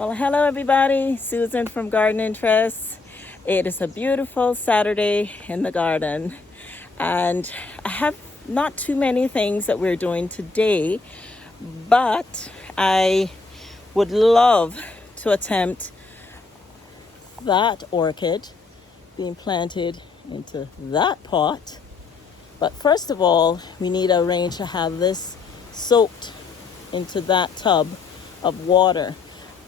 Well, hello everybody. Susan from Garden Interests. It is a beautiful Saturday in the garden, and I have not too many things that we're doing today, but I would love to attempt that orchid being planted into that pot. But first of all, we need to arrange to have this soaked into that tub of water.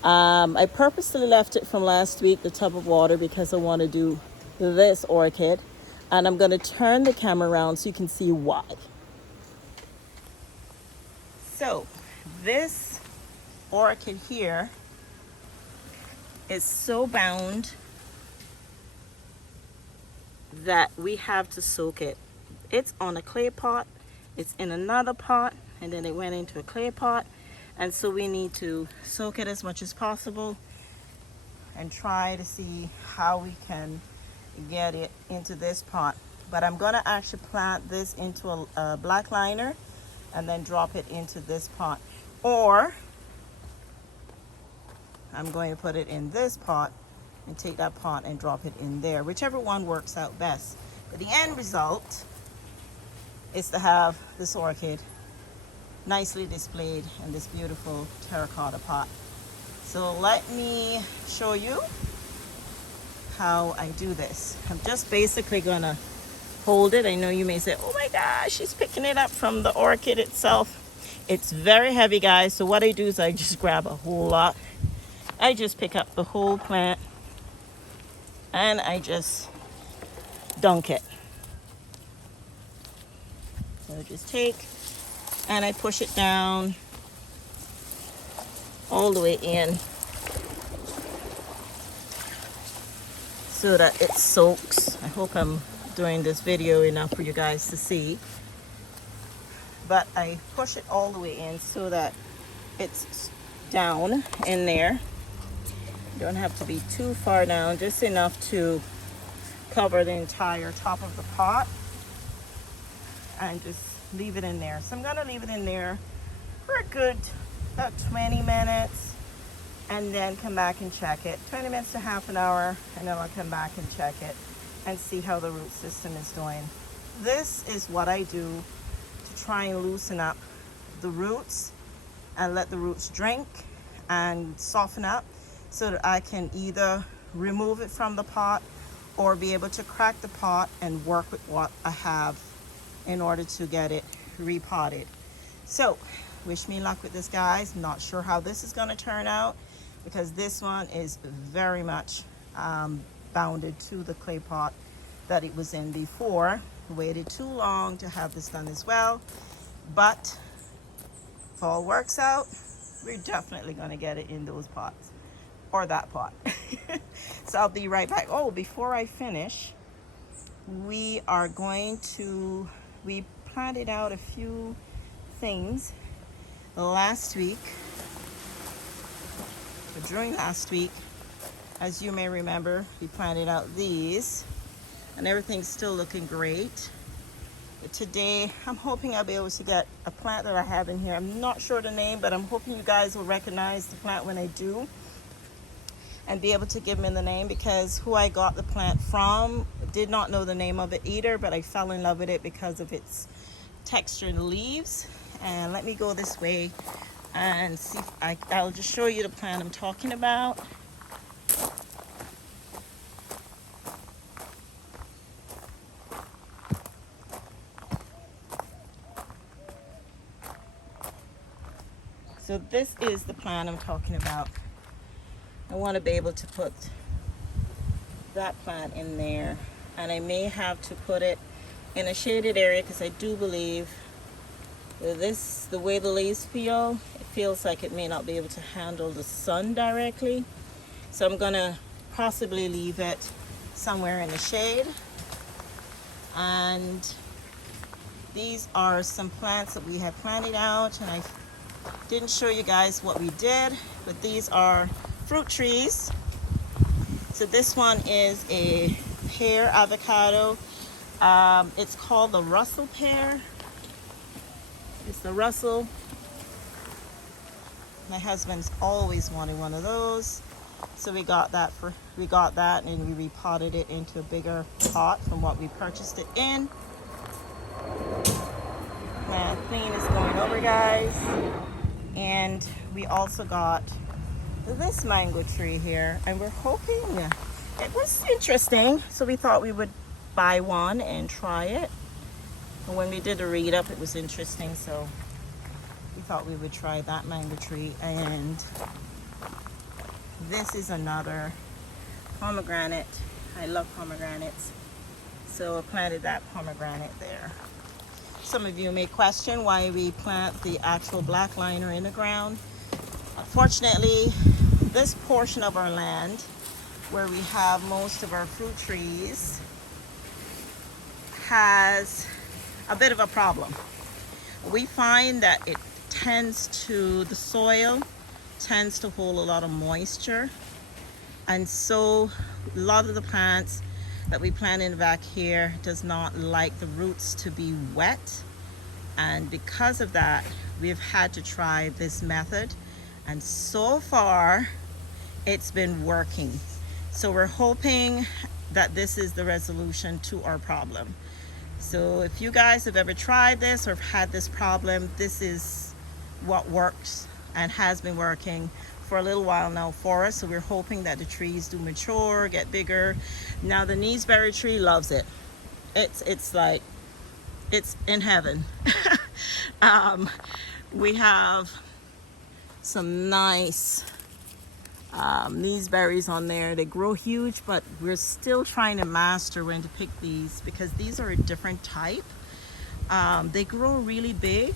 I purposely left it from last week, the tub of water, because I want to do this orchid. And I'm going to turn the camera around so you can see why. So this orchid here is so bound that we have to soak it. It's on a clay pot, it's in another pot, and then it went into a clay pot. And so we need to soak it as much as possible and try to see how we can get it into this pot. But I'm going to actually plant this into a black liner and then drop it into this pot. Or I'm going to put it in this pot and take that pot and drop it in there, whichever one works out best. But the end result is to have this orchid nicely displayed in this beautiful terracotta pot. So let me show you how I do this. I'm just basically gonna hold it. I know you may say, oh my gosh, she's picking it up from the orchid itself. It's very heavy, guys. So what I do is I just grab a whole lot. I just pick up the whole plant and I just dunk it. So I just take and I push it down all the way in so that it soaks. I hope I'm doing this video enough for you guys to see. But I push it all the way in so that it's down in there. You don't have to be too far down, just enough to cover the entire top of the pot, and just leave it in there. So I'm gonna leave it in there for a good about 20 minutes and then come back and check it. 20 minutes to half an hour, and then I'll come back and check it and see how the root system is doing. This is what I do to try and loosen up the roots and let the roots drink and soften up so that I can either remove it from the pot or be able to crack the pot and work with what I have in order to get it repotted. So wish me luck with this, guys. I'm not sure how this is going to turn out because this one is very much bounded to the clay pot that it was in before. Waited too long to have this done as well, but if all works out, we're definitely going to get it in those pots or that pot. So I'll be right back. Oh, before I finish, we planted out a few things last week, during last week. As you may remember, we planted out these and everything's still looking great. But today I'm hoping I'll be able to get a plant that I have in here. I'm not sure the name, but I'm hoping you guys will recognize the plant when I do and be able to give me the name, because who I got the plant from did not know the name of it either, but I fell in love with it because of its texture in the leaves. And let me go this way and see if I'll just show you the plant I'm talking about. So this is the plant I'm talking about. I want to be able to put that plant in there, and I may have to put it in a shaded area because I do believe the way the leaves feel, it feels like it may not be able to handle the sun directly. So I'm gonna possibly leave it somewhere in the shade. And these are some plants that we have planted out, and I didn't show you guys what we did, but these are fruit trees. So this one is a pear avocado. It's called the Russell pear. It's the Russell My husband's always wanted one of those. So we got that and we repotted it into a bigger pot from what we purchased it in. My clean is going over, guys. And we also got this mango tree here, and we're hoping it was interesting, so we thought we would buy one and try it. And when we did a read up, it was interesting, so we thought we would try that mango tree. And this is another pomegranate. I love pomegranates, so I planted that pomegranate there. Some of you may question why we plant the actual black liner in the ground. Unfortunately, this portion of our land where we have most of our fruit trees has a bit of a problem. We find that the soil tends to hold a lot of moisture, and so a lot of the plants that we plant in the back here does not like the roots to be wet, and because of that we've had to try this method, and so far it's been working. So we're hoping that this is the resolution to our problem. So if you guys have ever tried this or had this problem, this is what works and has been working for a little while now for us. So we're hoping that the trees do mature, get bigger. Now the Mulberry tree loves it. It's like it's in heaven. We have some nice these berries on there. They grow huge, but we're still trying to master when to pick these because these are a different type. They grow really big,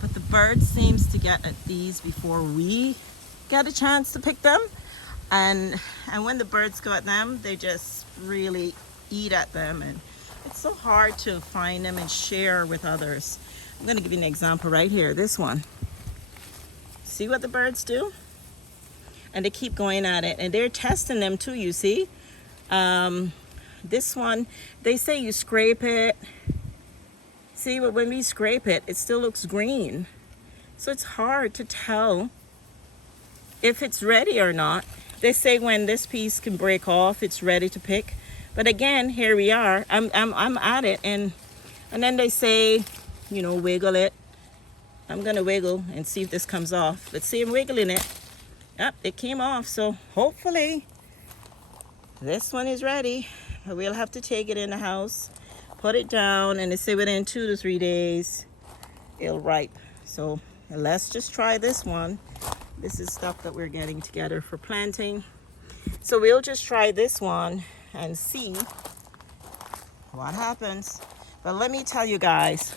but the bird seems to get at these before we get a chance to pick them, and when the birds go at them, they just really eat at them, and it's so hard to find them and share with others. I'm going to give you an example right here. This one, see what the birds do? And they keep going at it, and they're testing them too, you see. This one, they say you scrape it. See, but when we scrape it, it still looks green. So it's hard to tell if it's ready or not. They say when this piece can break off, it's ready to pick. But again, here we are. I'm at it, and then they say, you know, wiggle it. I'm gonna wiggle and see if this comes off. Let's see, I'm wiggling it. Yep, it came off. So hopefully this one is ready. We'll have to take it in the house, put it down, and they say within 2 to 3 days it'll ripe. So let's just try this one. This is stuff that we're getting together for planting. So we'll just try this one and see what happens. But let me tell you guys,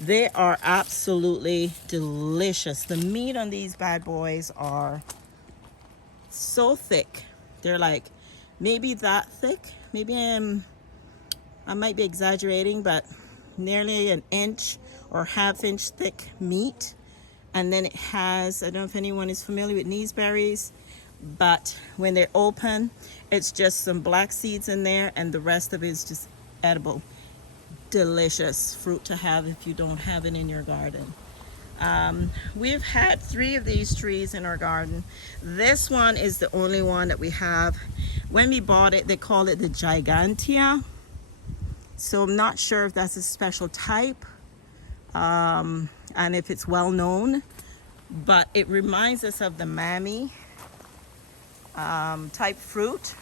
they are absolutely delicious. The meat on these bad boys are so thick. They're like maybe that thick. Maybe I might be exaggerating, but nearly an inch or half-inch thick meat. And then it has, I don't know if anyone is familiar with gooseberries, but when they're open, it's just some black seeds in there, and the rest of it is just edible. Delicious fruit to have if you don't have it in your garden. We've had 3 of these trees in our garden. This one is the only one that we have. When we bought it, they call it the Gigantea. So I'm not sure if that's a special type and if it's well known, but it reminds us of the mammy type fruit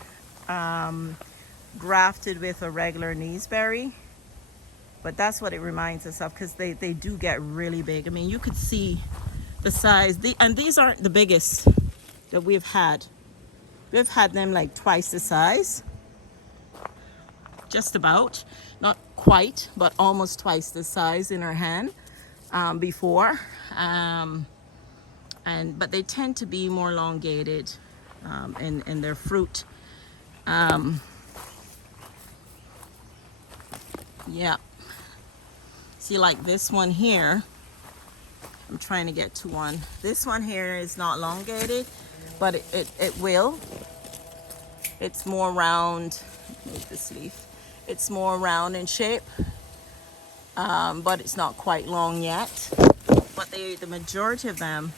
grafted with a regular gooseberry. But that's what it reminds us of, because they do get really big. I mean, you could see the size. And these aren't the biggest that we've had. We've had them like twice the size. Just about. Not quite, but almost twice the size in our hand before. But they tend to be more elongated in their fruit. Yeah. See, like this one here, I'm trying to get to one. This one here is not elongated, but it will. It's more round. Move this leaf. It's more round in shape, but it's not quite long yet. But the majority of them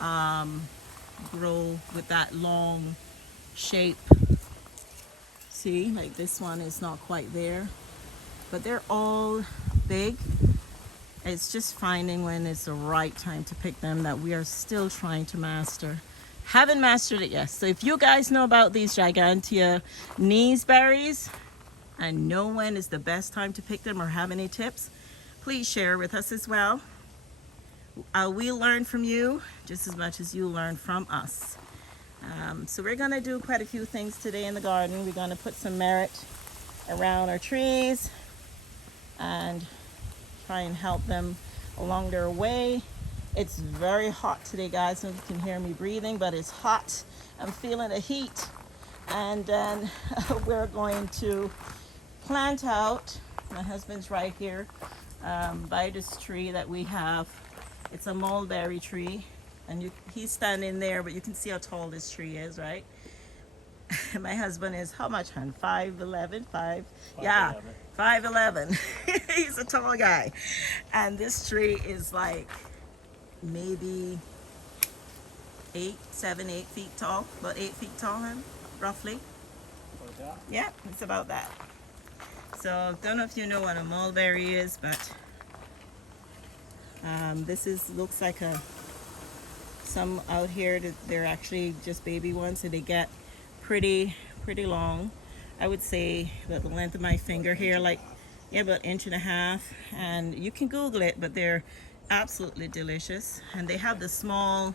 grow with that long shape. See, like this one is not quite there, but they're all big. It's just finding when it's the right time to pick them that we are still trying to master. Haven't mastered it yet. So if you guys know about these Gigantea berries and know when is the best time to pick them or have any tips, please share with us as well. We learn from you just as much as you learn from us. So we're going to do quite a few things today in the garden. We're going to put some merit around our trees and try and help them along their way. It's very hot today, guys. So you can hear me breathing, but it's hot. I'm feeling the heat. And then we're going to plant out. My husband's right here by this tree that we have. It's a mulberry tree, and he's standing there, but you can see how tall this tree is, right? My husband is how much, hon? 5'11", 5? Yeah, 5'11". He's a tall guy. And this tree is like maybe 7, 8 feet tall. About 8 feet tall, hon, roughly. About that? Yeah, it's about that. So, don't know if you know what a mulberry is, but this looks like some out here that they're actually just baby ones, so they get pretty long. I would say about the length of my finger here, like about 1.5 inches. And you can Google it, but they're absolutely delicious. And they have the small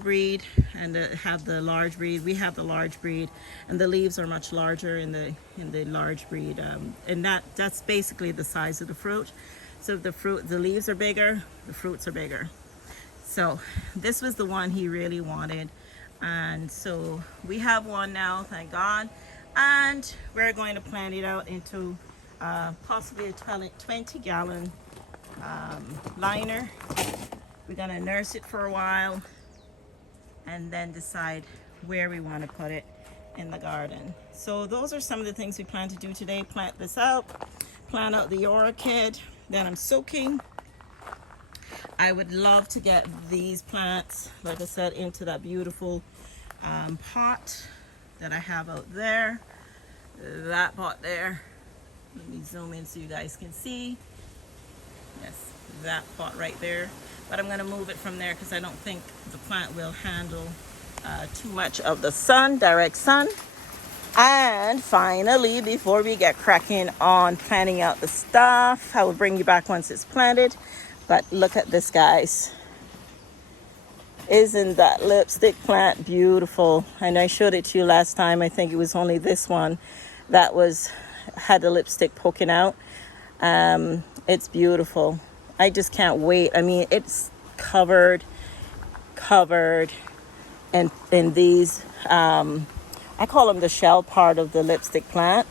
breed and have the large breed. We have the large breed, and the leaves are much larger in the large breed. And that's basically the size of the fruit. So the leaves are bigger, the fruits are bigger. So this was the one he really wanted. And so we have one now, thank God. And we're going to plant it out into possibly a 20-gallon liner. We're going to nurse it for a while and then decide where we want to put it in the garden. So those are some of the things we plan to do today. Plant this out, plant out the orchid. Then I'm soaking. I would love to get these plants, like I said, into that beautiful pot that I have out there. That pot there. Let me zoom in so you guys can see. Yes, that pot right there. But I'm going to move it from there because I don't think the plant will handle too much of the sun, direct sun. And finally, before we get cracking on planting out the stuff, I will bring you back once it's planted. But look at this, guys. Isn't that lipstick plant beautiful? I know I showed it to you last time. I think it was only this one that had the lipstick poking out. It's beautiful. I just can't wait. I mean, it's covered in these, I call them the shell part of the lipstick plant.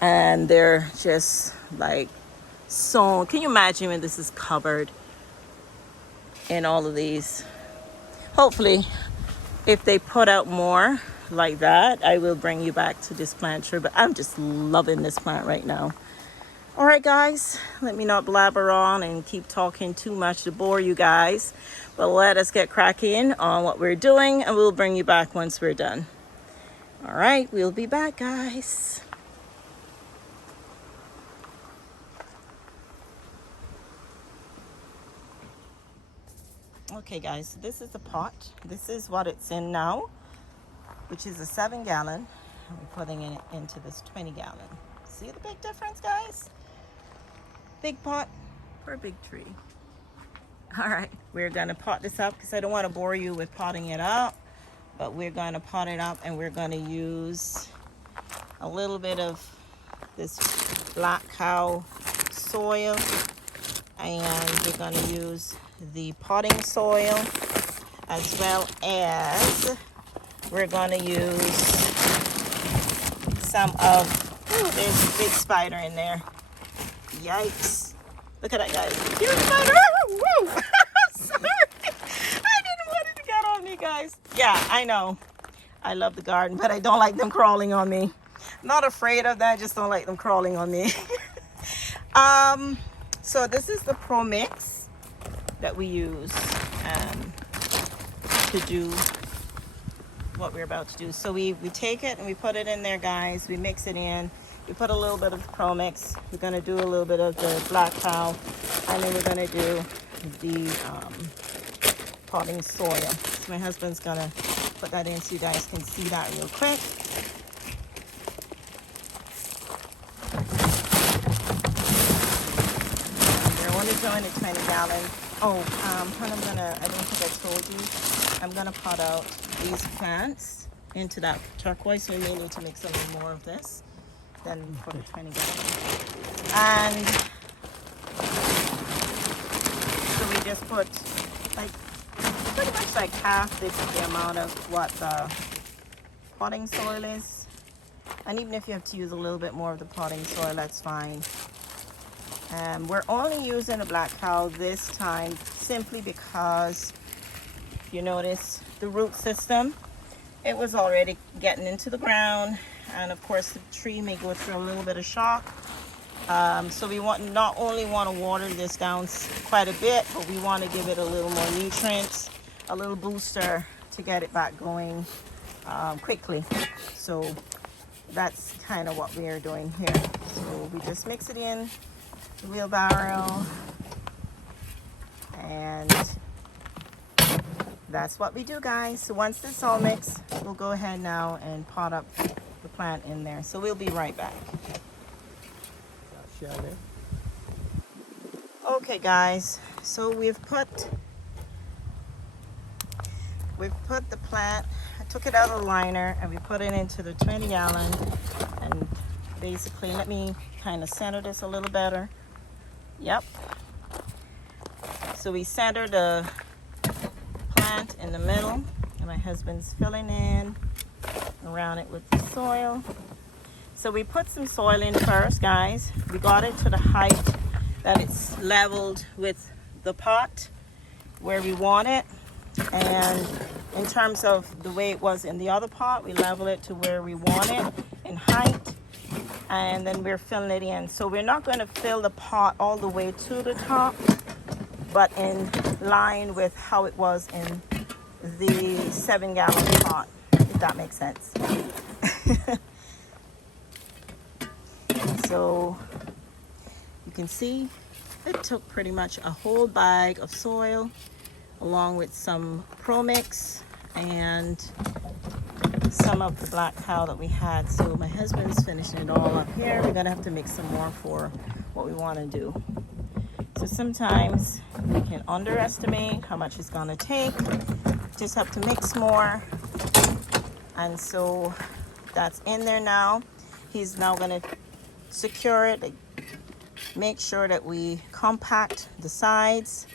And they're just like so, can you imagine when this is covered in all of these? Hopefully, if they put out more like that, I will bring you back to this plant tree. But I'm just loving this plant right now. All right, guys, let me not blabber on and keep talking too much to bore you guys. But let us get cracking on what we're doing, and we'll bring you back once we're done. All right, we'll be back, guys. Okay, guys, this is the pot. This is what it's in now, which is a 7-gallon. I'm putting it into this 20-gallon. See the big difference, guys? Big pot for a big tree. All right, we're gonna pot this up because I don't want to bore you with potting it up, but we're gonna pot it up and we're gonna use a little bit of this black cow soil, and we're gonna use the potting soil, as well as we're gonna use some of, ooh, there's a big spider in there. Yikes. Look at that, guys. Huge spider. Whoa. Sorry. I didn't want it to get on me, guys. Yeah, I know. I love the garden, but I don't like them crawling on me. Not afraid of that, I just don't like them crawling on me. So this is the Pro Mix that we use. to do what we're about to do. So we take it and we put it in there, guys. We mix it in. We put a little bit of pro mix. We're gonna do a little bit of the black cow, and then we're gonna do the potting soil. So my husband's gonna put that in so you guys can see that real quick. And we're only doing a 20 gallon. Oh, and I don't think I told you, I'm gonna pot out these plants into that turquoise. So we may need to mix a little more of this than for the 20 gallon. And so we just put like pretty much like half the amount of what the potting soil is. And even if you have to use a little bit more of the potting soil, that's fine. We're only using a black cow this time simply because, if you notice, the root system, it was already getting into the ground, and of course the tree may go through a little bit of shock. So we not only want to water this down quite a bit, but we want to give it a little more nutrients, a little booster to get it back going quickly. So that's kind of what we are doing here. So we just mix it in the wheelbarrow, and that's what we do, guys. So once this all mixed, we'll go ahead now and pot up the plant in there. So we'll be right back. Okay, guys, so we've put the plant, I took it out of the liner and we put it into the 20 gallon, and basically, let me kind of center this a little better. Yep. So we center the plant in the middle, and my husband's filling in around it with the soil. So we put some soil in first, guys. We got it to the height that it's leveled with the pot where we want it. And in terms of the way it was in the other pot, we level it to where we want it in height. And then we're filling it in. So we're not going to fill the pot all the way to the top, but in line with how it was in the 7 gallon pot, if that makes sense. So you can see it took pretty much a whole bag of soil along with some pro mix and some of the black cow that we had. So my husband's finishing it all up here. We're gonna have to mix some more for what we want to do. So sometimes we can underestimate how much it's gonna take. Just have to mix more. And so that's in there now. He's now gonna secure it, make sure that we compact the sides,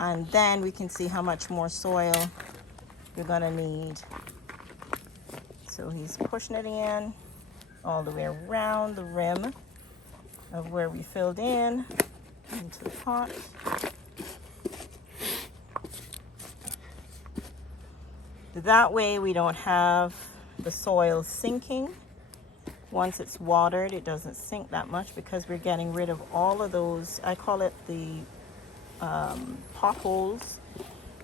and then we can see how much more soil you're gonna need. So he's pushing it in all the way around the rim of where we filled in into the pot. That way we don't have the soil sinking. Once it's watered, it doesn't sink that much because we're getting rid of all of those, I call it the potholes.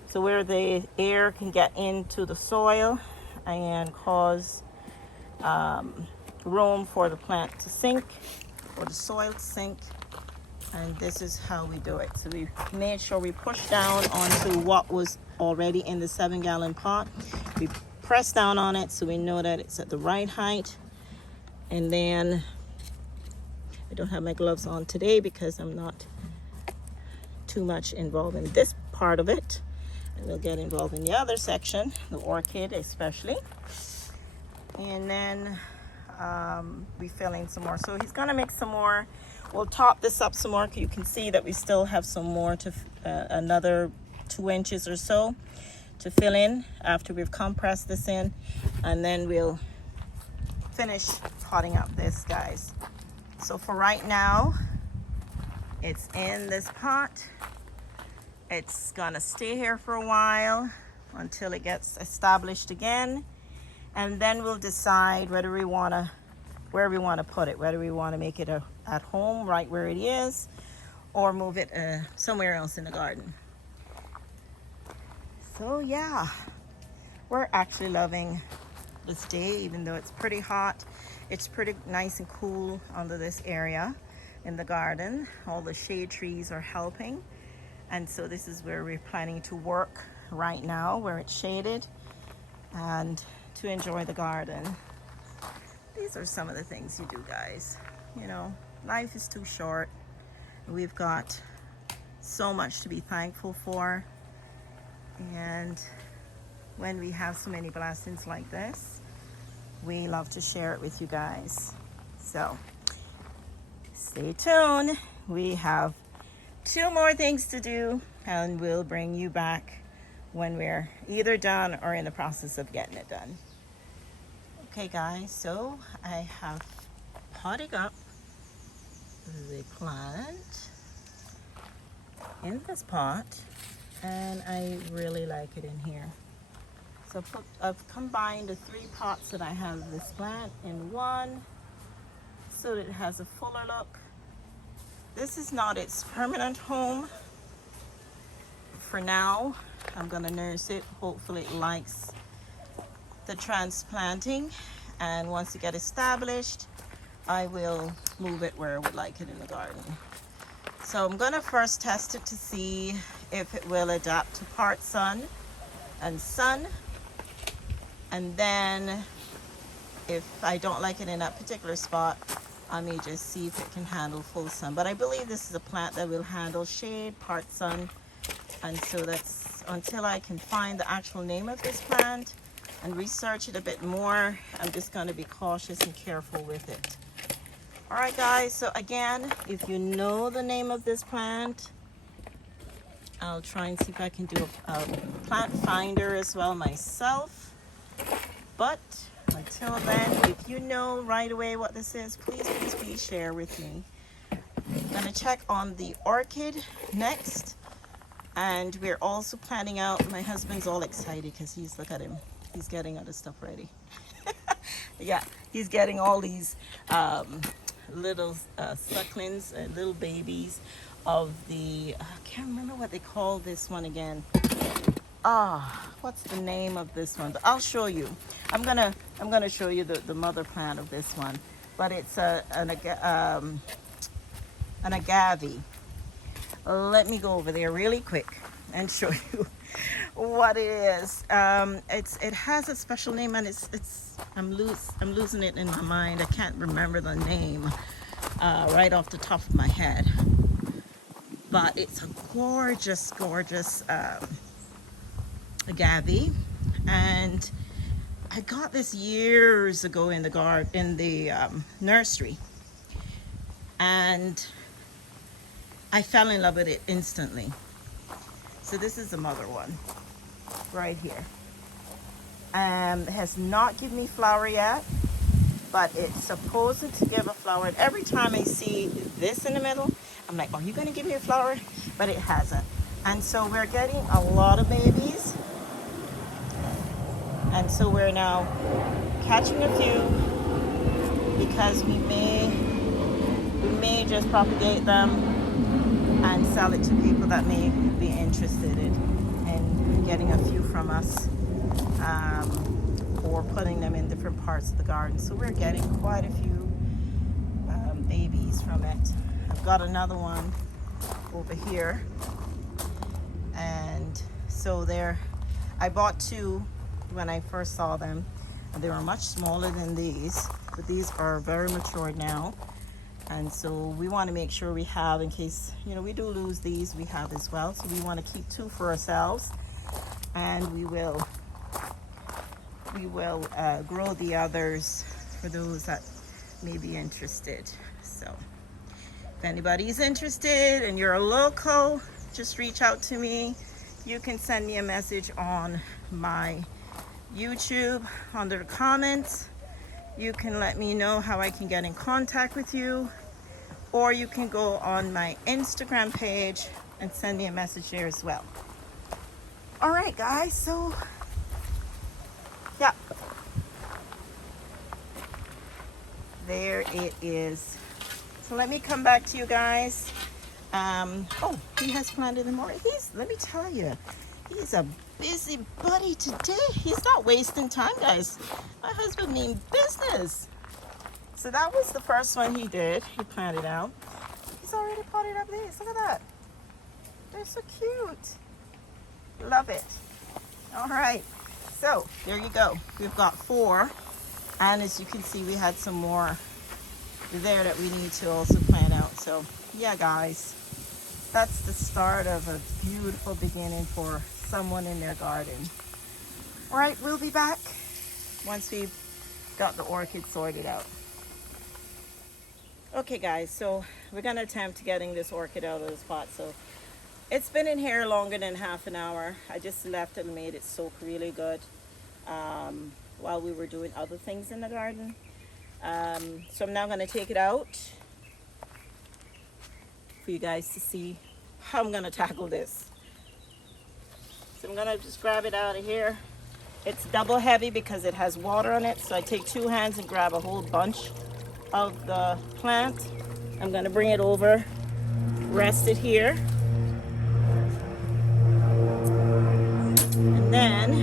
So where the air can get into the soil and cause room for the plant to sink or the soil to sink. And this is how we do it. So we made sure we push down onto what was already in the 7 gallon pot. We press down on it so we know that it's at the right height. And then I don't have my gloves on today because I'm not too much involved in this part of it. And we'll get involved in the other section, the orchid especially. And then we fill in some more. So he's gonna mix some more. We'll top this up some more. You can see that we still have some more to another 2 inches or so to fill in after we've compressed this in, and then we'll finish potting up this, guys. So for right now, it's in this pot. It's gonna stay here for a while until it gets established again, and then we'll decide whether we wanna, where we wanna put it, whether we wanna make it at home right where it is, or move it somewhere else in the garden. So yeah, we're actually loving this day, even though it's pretty hot. It's pretty nice and cool under this area in the garden. All the shade trees are helping. And so this is where we're planning to work right now, where it's shaded, and to enjoy the garden. These are some of the things you do, guys. You know, life is too short. We've got so much to be thankful for. And when we have so many blessings like this, we love to share it with you guys. So stay tuned. We have 2 more things to do, and we'll bring you back when we're either done or in the process of getting it done. Okay guys, so I have potted up the plant in this pot, and I really like it in here. So I've combined the 3 pots that I have this plant in one, so that it has a fuller look. This is not its permanent home. For now, I'm gonna nurse it. Hopefully it likes the transplanting, and once it gets established, I will move it where I would like it in the garden. So I'm gonna first test it to see if it will adapt to part sun and sun, and then if I don't like it in that particular spot, I may just see if it can handle full sun. But I believe this is a plant that will handle shade, part sun, and so that's until I can find the actual name of this plant and research it a bit more. I'm just going to be cautious and careful with it. All right guys, so again, if you know the name of this plant, I'll try and see if I can do a plant finder as well myself. But until then, if you know right away what this is, please share with me. I'm gonna check on the orchid next, and we're also planning out, my husband's all excited because look at him, he's getting other stuff ready. Yeah, he's getting all these little sucklings, little babies of the, I can't remember what they call this one again. What's the name of this one? But I'll show you. I'm gonna show you the mother plant of this one. But it's an agave. Let me go over there really quick and show you what it is. It has a special name, and I'm losing it in my mind. I can't remember the name right off the top of my head. But it's a gorgeous agave, and I got this years ago in the nursery, and I fell in love with it instantly. So this is the mother one right here. It has not given me flower yet, but it's supposed to give a flower. And every time I see this in the middle, I'm like, are you going to give me a flower? But it hasn't. And so we're getting a lot of babies. And so we're now catching a few, because we may just propagate them and sell it to people that may be interested in getting a few from us, or putting them in different parts of the garden. So we're getting quite a few babies from it. I've got another one over here, and so I bought 2 when I first saw them, and they were much smaller than these, but these are very matured now. And so we want to make sure we have, in case we do lose these, we have as well. So we want to keep 2 for ourselves, and we will grow the others for those that may be interested. So if anybody's interested and you're a local, just reach out to me. You can send me a message on my YouTube under the comments. You can let me know how I can get in contact with you, or you can go on my Instagram page and send me a message there as well. All right guys, so yeah, there it is. So let me come back to you guys. Oh, he has planted them more. Let me tell you, he's a busy buddy today. He's not wasting time, guys. My husband means business. So that was the first one he did. He planted out. He's already potted up these. Look at that. They're so cute. Love it. All right. So there you go. We've got 4. And as you can see, we had some more there that we need to also plant out. So yeah, guys, that's the start of a beautiful beginning for someone in their garden. All right, we'll be back once we've got the orchid sorted out. Okay guys, so we're gonna attempt getting this orchid out of this pot. So it's been in here longer than half an hour. I just left it and made it soak really good while we were doing other things in the garden. So I'm now gonna take it out for you guys to see how I'm gonna tackle this. So I'm gonna just grab it out of here. It's double heavy because it has water on it. So I take 2 hands and grab a whole bunch of the plant. I'm gonna bring it over, rest it here. And then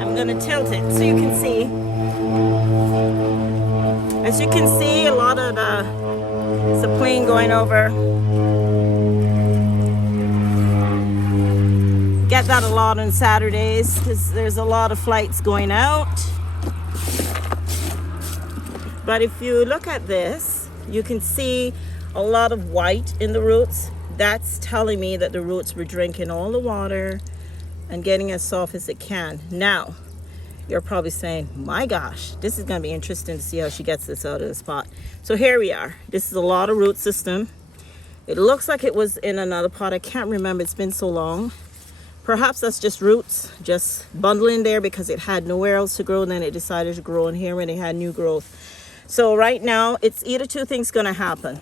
I'm gonna tilt it so you can see. As you can see, a lot of the sapling going over. Get that a lot on Saturdays because there's a lot of flights going out. But if you look at this, you can see a lot of white in the roots. That's telling me that the roots were drinking all the water and getting as soft as it can. Now, you're probably saying, my gosh, this is gonna be interesting to see how she gets this out of the pot. So here we are. This is a lot of root system. It looks like it was in another pot. I can't remember, it's been so long. Perhaps that's just roots, just bundling there because it had nowhere else to grow, and then it decided to grow in here when it had new growth. So right now, it's either 2 things gonna happen.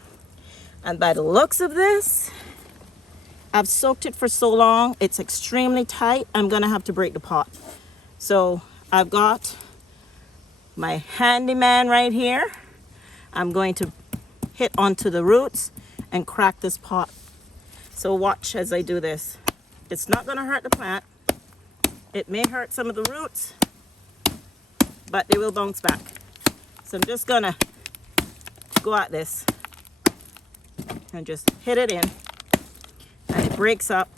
And by the looks of this, I've soaked it for so long, it's extremely tight. I'm gonna have to break the pot. So I've got my handyman right here. I'm going to hit onto the roots and crack this pot. So watch as I do this. It's not gonna hurt the plant. It may hurt some of the roots, but they will bounce back. So I'm just gonna go at this and just hit it in, and it breaks up.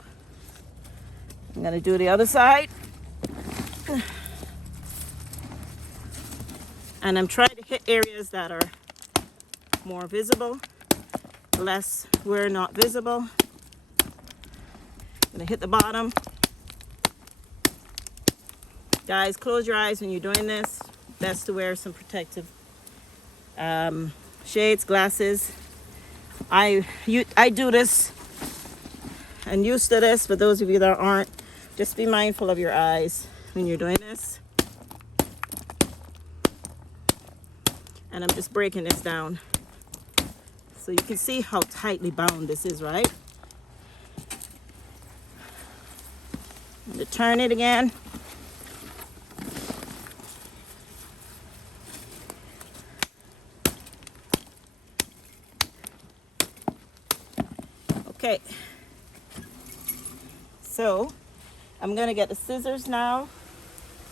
I'm gonna do the other side. And I'm trying to hit areas that are more visible, less where not visible. I'm gonna hit the bottom. Guys, close your eyes when you're doing this. Best to wear some protective shades, glasses. I do this and used to this. For those of you that aren't, just be mindful of your eyes when you're doing this. And I'm just breaking this down so you can see how tightly bound this is, right? I'm going to turn it again. Okay, so I'm gonna get the scissors now,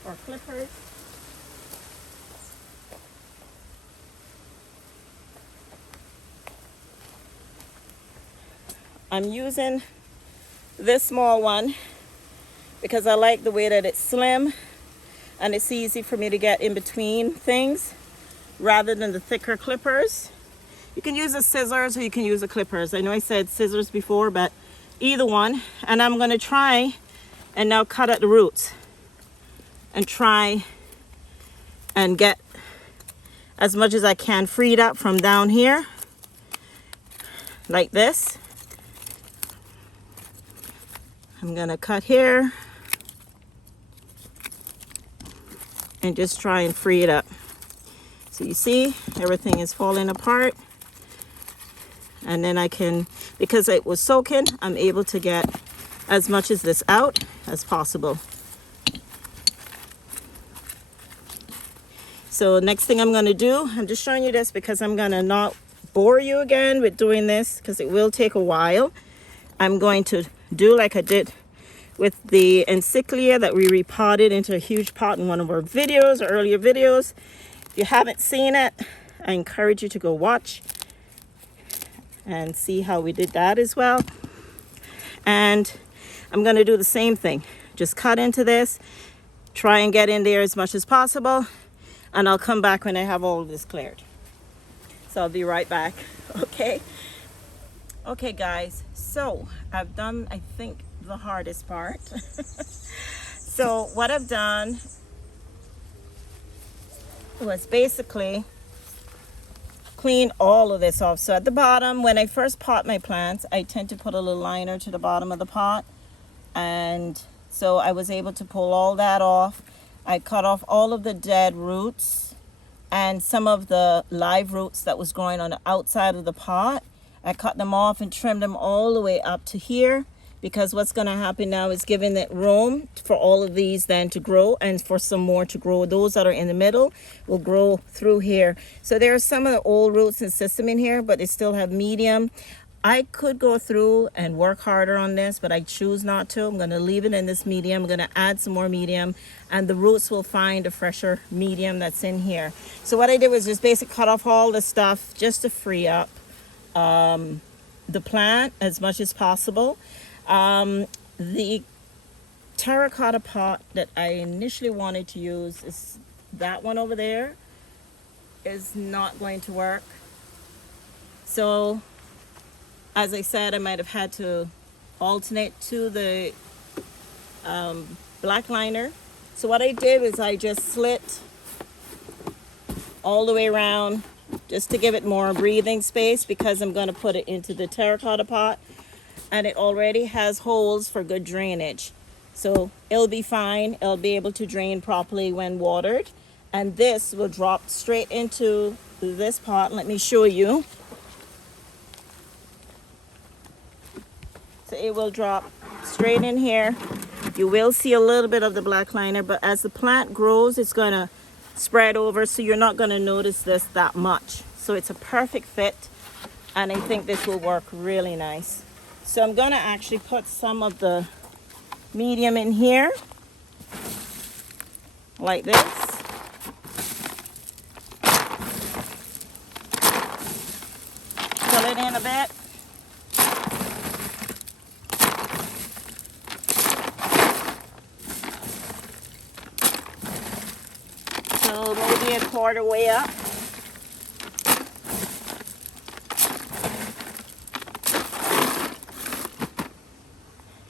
or clippers. I'm using this small one because I like the way that it's slim and it's easy for me to get in between things rather than the thicker clippers. You can use the scissors or you can use the clippers. I know I said scissors before, but either one. And I'm gonna try and now cut at the roots and try and get as much as I can freed up from down here, like this. I'm gonna cut here and just try and free it up. So you see, everything is falling apart. And then I can, because it was soaking, I'm able to get as much of this out as possible. So next thing I'm going to do, I'm just showing you this because I'm going to not bore you again with doing this because it will take a while. I'm going to do like I did with the encyclia that we repotted into a huge pot in one of our videos, or earlier videos. If you haven't seen it, I encourage you to go watch and see how we did that as well. And I'm going to do the same thing. Just cut into this, try and get in there as much as possible, and I'll come back when I have all of this cleared. So I'll be right back. Okay guys, so I've done, I think, the hardest part. So what I've done was basically clean all of this off. So at the bottom, when I first pot my plants, I tend to put a little liner to the bottom of the pot, and so I was able to pull all that off. I cut off all of the dead roots and some of the live roots that was growing on the outside of the pot. I cut them off and trimmed them all the way up to here, because what's going to happen now is giving it room for all of these then to grow, and for some more to grow. Those that are in the middle will grow through here. So there are some of the old roots and system in here, but they still have medium. I could go through and work harder on this, but I choose not to. I'm going to leave it in this medium. I'm going to add some more medium, and the roots will find a fresher medium that's in here. So what I did was just basically cut off all the stuff just to free up the plant as much as possible. The terracotta pot that I initially wanted to use, is that one over there, is not going to work. So as I said, I might have had to alternate to the black liner. So what I did is I just slit all the way around, just to give it more breathing space, because I'm going to put it into the terracotta pot, and it already has holes for good drainage. So it'll be fine. It'll be able to drain properly when watered. And this will drop straight into this pot. Let me show you. So it will drop straight in here. You will see a little bit of the black liner, but as the plant grows, it's going to spread over, so you're not going to notice this that much. So it's a perfect fit, and I think this will work really nice. So I'm going to actually put some of the medium in here, like this. Fill it in a bit. So maybe a quarter way up.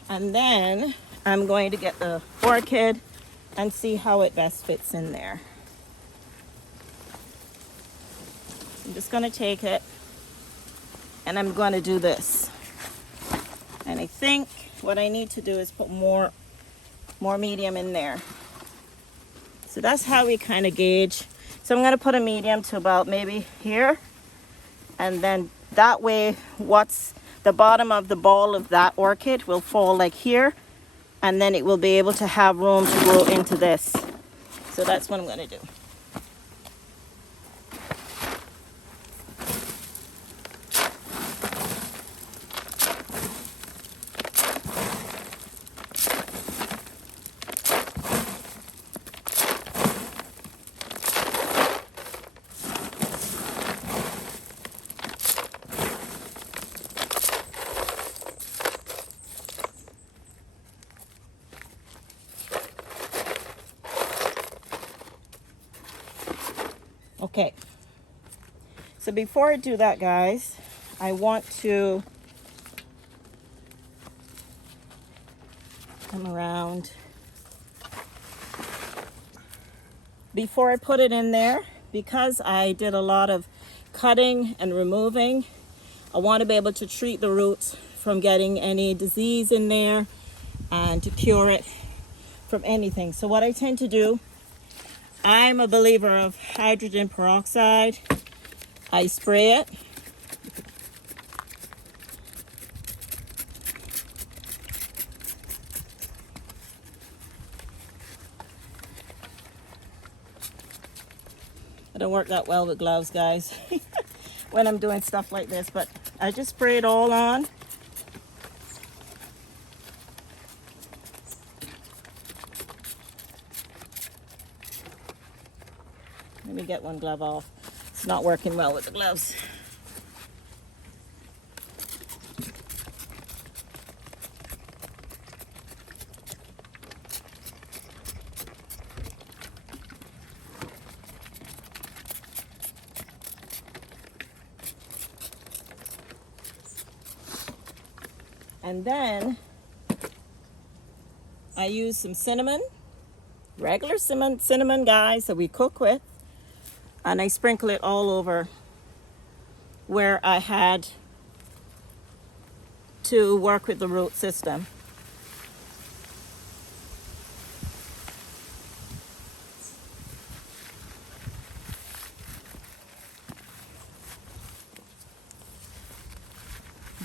And then I'm going to get the orchid and see how it best fits in there. I'm just going to take it and I'm going to do this. And I think what I need to do is put more medium in there. So that's how we kind of gauge. So I'm going to put a medium to about maybe here. And then that way, what's the bottom of the ball of that orchid will fall like here. And then it will be able to have room to grow into this. So that's what I'm going to do. Okay, so before I do that, guys, I want to come around. Before I put it in there, because I did a lot of cutting and removing, I want to be able to treat the roots from getting any disease in there and to cure it from anything. So what I tend to do, I'm a believer of hydrogen peroxide. I spray it. I don't work that well with gloves, guys, when I'm doing stuff like this, but I just spray it all on. Let me get one glove off. It's not working well with the gloves. And then I use some cinnamon, regular cinnamon, guys, that we cook with. And I sprinkle it all over where I had to work with the root system.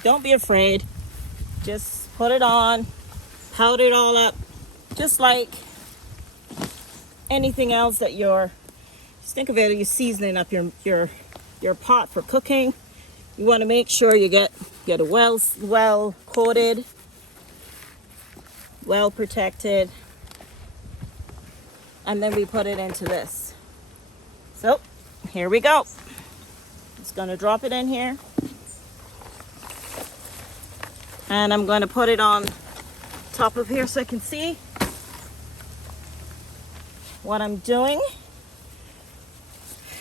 Don't be afraid. Just put it on, powder it all up, just like anything else that just think of it, you're seasoning up your pot for cooking. You want to make sure you get it well coated, well protected, and then we put it into this. So here we go. Just going to drop it in here, and I'm going to put it on top of here so I can see what I'm doing.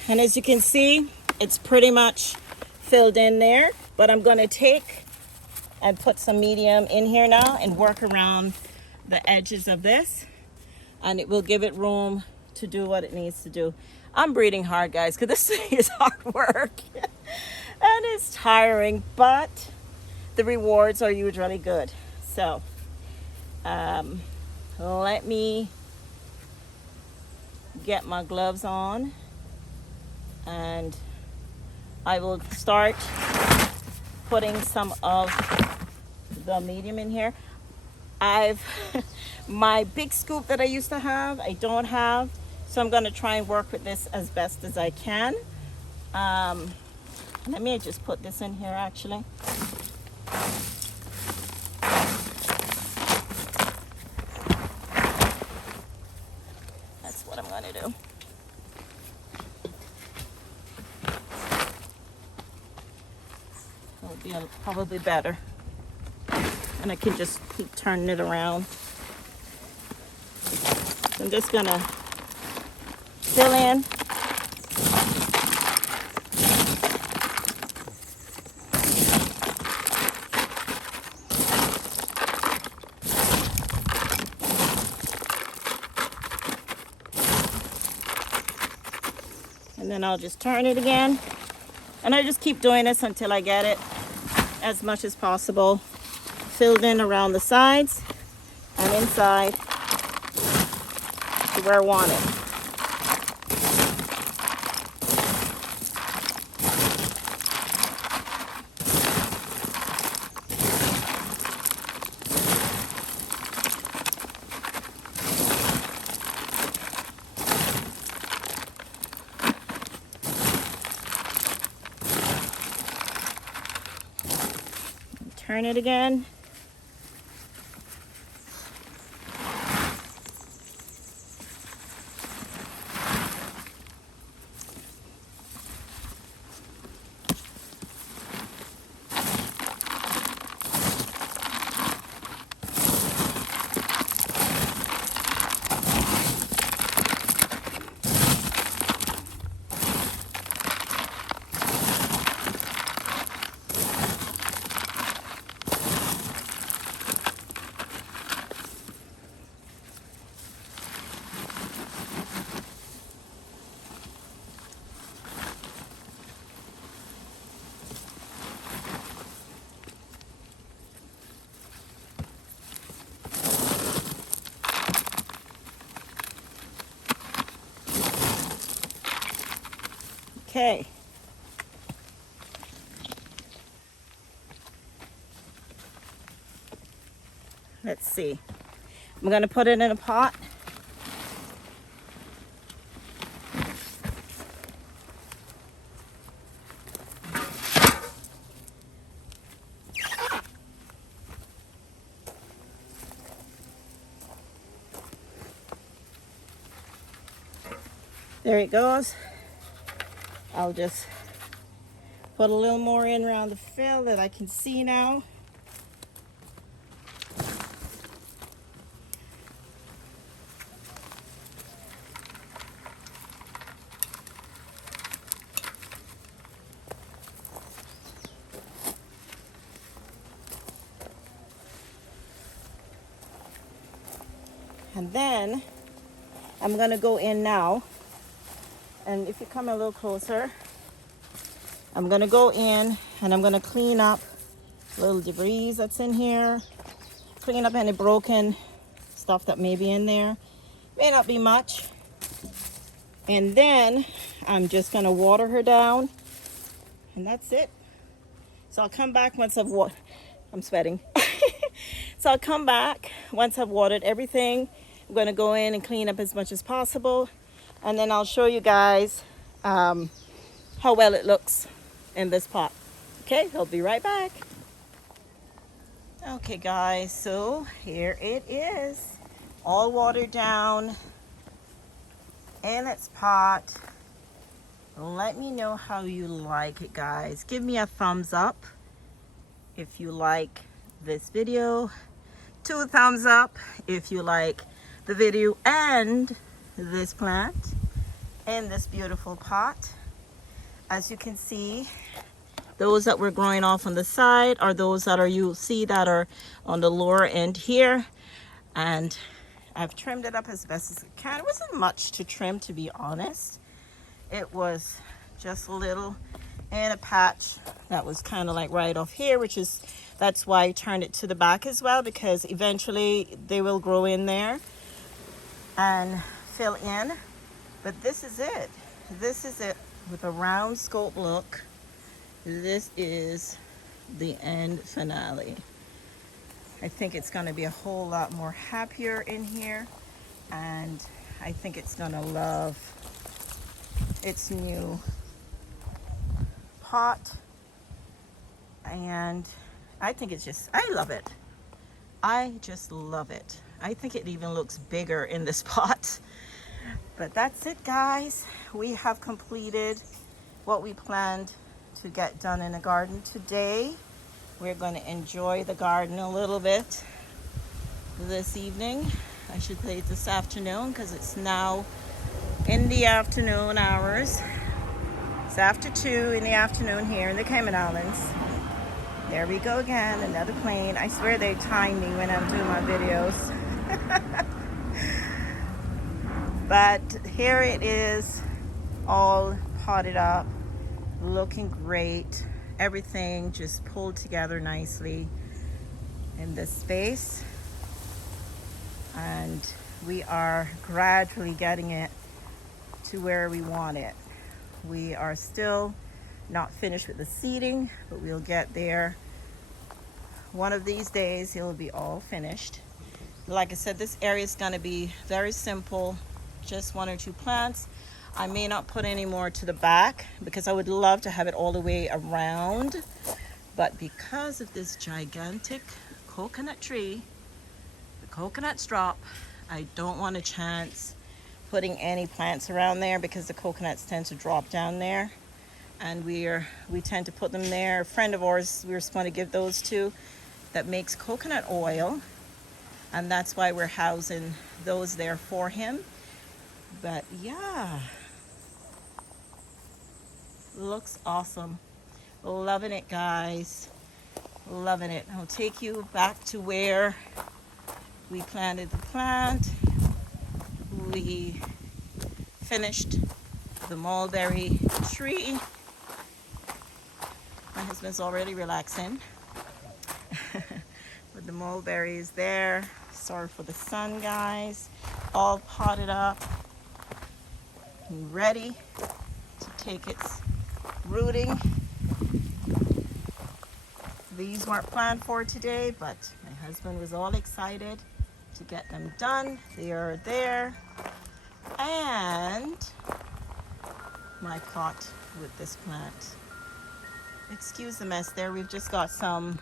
And as you can see, it's pretty much filled in there, but I'm going to take and put some medium in here now and work around the edges of this, and it will give it room to do what it needs to do. I'm breathing hard, guys, because this is hard work and it's tiring, but the rewards are usually good. So let me get my gloves on, and I will start putting some of the medium in here. My big scoop that I used to have, I don't have, so I'm going to try and work with this as best as I can. Let me just put this in here actually. That's what I'm going to do. It'll be probably better. And I can just keep turning it around. I'm just going to fill in. And then I'll just turn it again. And I just keep doing this until I get it as much as possible filled in around the sides and inside to where I want it. Turn it again. Okay. Let's see. I'm going to put it in a pot. There it goes. I'll just put a little more in around the fill that I can see now. And then I'm gonna go in now, and if you come a little closer, I'm gonna go in and I'm gonna clean up little debris that's in here, clean up any broken stuff that may be in there. May not be much. And then I'm just gonna water her down, and that's it. So I'll come back once I'm sweating. So I'll come back once I've watered everything. I'm gonna go in and clean up as much as possible, and then I'll show you guys how well it looks in this pot. Okay, I'll be right back. Okay guys, so here it is, all watered down in its pot. Let me know how you like it, guys. Give me a thumbs up if you like this video, 2 thumbs up if you like the video and this plant in this beautiful pot. As you can see, those that were growing off on the side are those that are, you'll see, that are on the lower end here. And I've trimmed it up as best as I can. It wasn't much to trim, to be honest. It was just a little and a patch that was kind of like right off here, that's why I turned it to the back as well, because eventually they will grow in there and fill in. But this is it. This is it with a round scope look. This is the end finale. I think it's going to be a whole lot more happier in here, and I think it's going to love its new pot. And I think it's just, I love it. I just love it. I think it even looks bigger in this pot. But that's it, guys. We have completed what we planned to get done in the garden today. We're going to enjoy the garden a little bit this evening. I should say this afternoon, because it's now in the afternoon hours. It's after 2 in the afternoon here in the Cayman Islands. There we go again, another plane. I swear they time me when I'm doing my videos. But here it is, all potted up, looking great. Everything just pulled together nicely in this space. And we are gradually getting it to where we want it. We are still not finished with the seeding, but we'll get there. One of these days it will be all finished. Like I said, this area is going to be very simple, just 1 or 2 plants. I may not put any more to the back because I would love to have it all the way around, but because of this gigantic coconut tree, the coconuts drop, I don't want a chance putting any plants around there, because the coconuts tend to drop down there, and we tend to put them there. A friend of ours we were supposed to give those to that makes coconut oil, and that's why we're housing those there for him. But yeah, looks awesome. Loving it, guys, loving it. I'll take you back to where we planted the plant. We finished the mulberry tree. My husband's already relaxing. With the mulberries there. Sorry for the sun, guys. All potted up and ready to take its rooting. These weren't planned for today, but my husband was all excited to get them done. They are there. And my pot with this plant. Excuse the mess there. We've just got some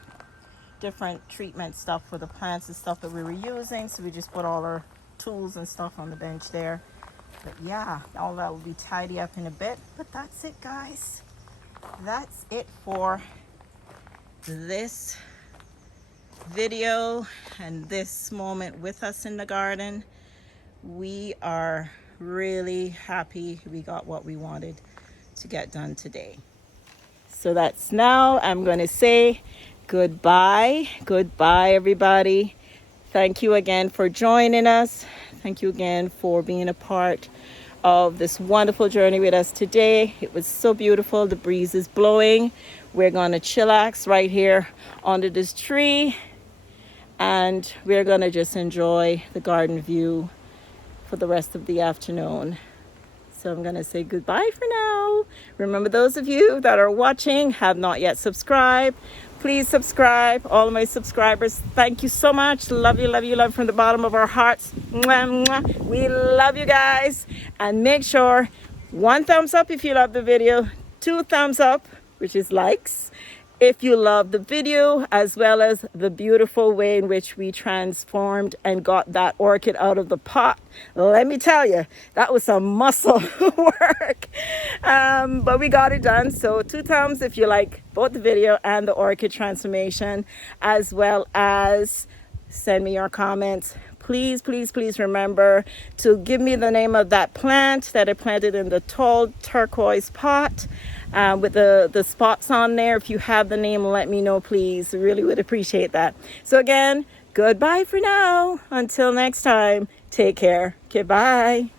different treatment stuff for the plants and stuff that we were using, so we just put all our tools and stuff on the bench there. But yeah, all that will be tidy up in a bit. But that's it, guys. That's it for this video and this moment with us in the garden. We are really happy we got what we wanted to get done today. So that's now I'm going to say goodbye. Goodbye, everybody. Thank you again for joining us. Thank you again for being a part of this wonderful journey with us today. It was so beautiful. The breeze is blowing. We're going to chillax right here under this tree, and we're going to just enjoy the garden view for the rest of the afternoon. So I'm going to say goodbye for now. Remember, those of you that are watching have not yet subscribed, please subscribe. All of my subscribers, thank you so much. Love you, love you, love from the bottom of our hearts. Mwah, mwah. We love you guys. And make sure 1 thumbs up if you love the video, 2 thumbs up, which is likes, if you love the video, as well as the beautiful way in which we transformed and got that orchid out of the pot. Let me tell you, that was some muscle work, but we got it done. So 2 thumbs if you like both the video and the orchid transformation, as well as send me your comments. Please, please, please remember to give me the name of that plant that I planted in the tall turquoise pot with the spots on there. If you have the name, let me know, please. Really would appreciate that. So again, goodbye for now. Until next time, take care. Goodbye.